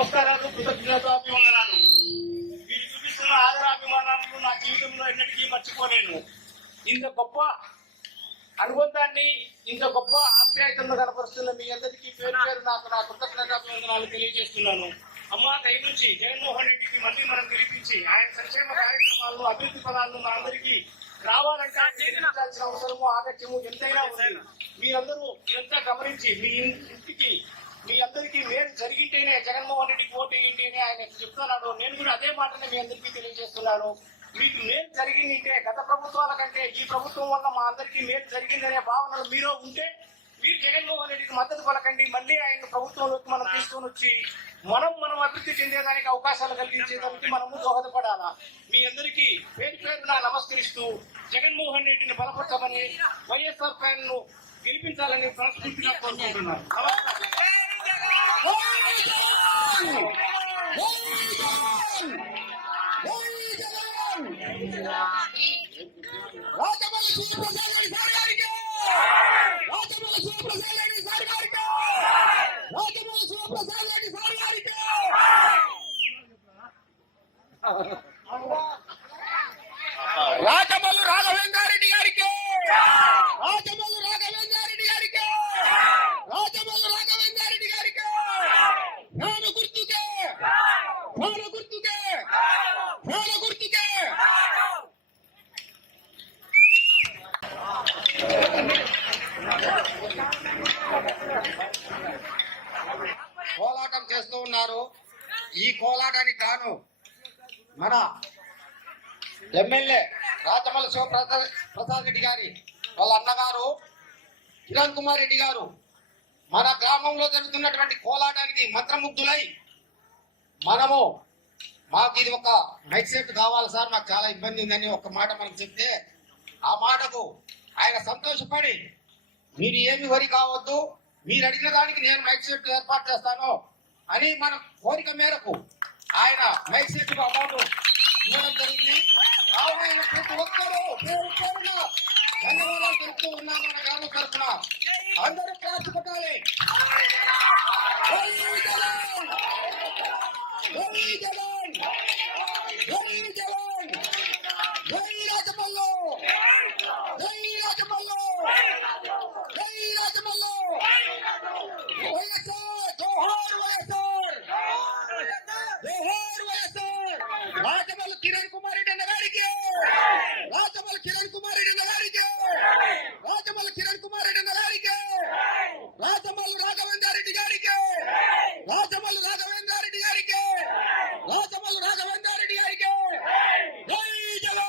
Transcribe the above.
నమస్కారాలు కృతజ్ఞతాభివందనాలు. మీరు చూపిస్తున్న ఆదరాభిమానాలను నా జీవితంలో ఎన్నటికీ మర్చిపోలేను. ఇంత గొప్ప అనుబంధాన్ని ఇంత గొప్ప ఆప్యాయతను కనపరుస్తున్న మీ అందరికీ పేరు పేరు నాకు నా కృతజ్ఞతాభివందనాలు తెలియజేస్తున్నాను. అమ్మా దయనుంచి జగన్మోహన్ రెడ్డికి మళ్ళీ మనం గెలిపించి ఆయన సంక్షేమ కార్యక్రమాలను అభివృద్ధి ఫలాలను మా అందరికీ రావాలంటే చేయించాల్సిన అవసరము ఆగత్యము ఎంతైనా ఉంది. మీరందరూ ఇదంతా గమనించి మీ ఇంటికి మీ అందరికీ మేలు జరిగింటేనే జగన్మోహన్ రెడ్డికి ఓటు ఏంటి అని ఆయన చెప్తున్నాడు. నేను కూడా అదే మాటనే మీ అందరికీ తెలియజేస్తున్నాను. మీకు మేలు జరిగిందంటే గత ప్రభుత్వాల కంటే ఈ ప్రభుత్వం వల్ల మా అందరికీ మేలు జరిగిందనే భావనలు మీలో ఉంటే మీరు జగన్మోహన్ రెడ్డికి మద్దతు పలకండి. మళ్ళీ ఆయన ప్రభుత్వంలోకి మనం తీసుకొని వచ్చి మనం మనం అభివృద్ధి చెందేదానికి అవకాశాలు కలిగించేదానికి మనము దోహదపడాలా? మీ అందరికీ పేరు పేరున నమస్కరిస్తూ జగన్మోహన్ రెడ్డిని బలపరచమని వైఎస్ఆర్ ఫ్యాన్ను గెలిపించాలని మనస్ఫూర్తిగా కోరుకుంటున్నాను. రాజమౌళి రాఘవేంద్రారెడ్డి గారికి. రాజమౌళి చేస్తూ ఉన్నారు. ఈ కోలాటానికి గాను మన ఎమ్మెల్యే రాజమల్ల శివప్రసాద్ ప్రసాద్ రెడ్డి గారి వాళ్ళ అన్నగారు కిరణ్ కుమార్ రెడ్డి గారు మన గ్రామంలో జరుగుతున్నటువంటి కోలాటానికి మంత్రముగ్ధులై మనము మాకు ఇది ఒక మైక్ సెట్ కావాలి సార్ మాకు చాలా ఇబ్బంది ఉందని ఒక మాట మనం చెప్తే ఆ మాటకు ఆయన సంతోషపడి మీరు ఏమి వరి కావద్దు మీరు అడిగిన దానికి నేను మైక్ సెట్ ఏర్పాటు చేస్తాను. అని మన కోరిక మేరకు ఆయన మైక్ సెట్ అమౌంట్ ఇవ్వడం జరిగింది కావున ప్రతి ఒక్కరూ పేరు పేరున ధన్యవాదాలు తెలుపుతూ ఉన్నాం మన గ్రామ తరఫున అందరూ క్లాస్ కొట్టాలి జై జగన్! జై జగన్! కిరణ్ కుమార్ రెడ్డి వారికి రాజమల కిరణ్ కుమార్ రెడ్డి వారికి రాజమల కిరణ్ కుమార్ రెడ్డి వారికి రాజమల్లు రాఘవేంద్ర రెడ్డి గారికి రాజమల్లు రాఘవేంద్ర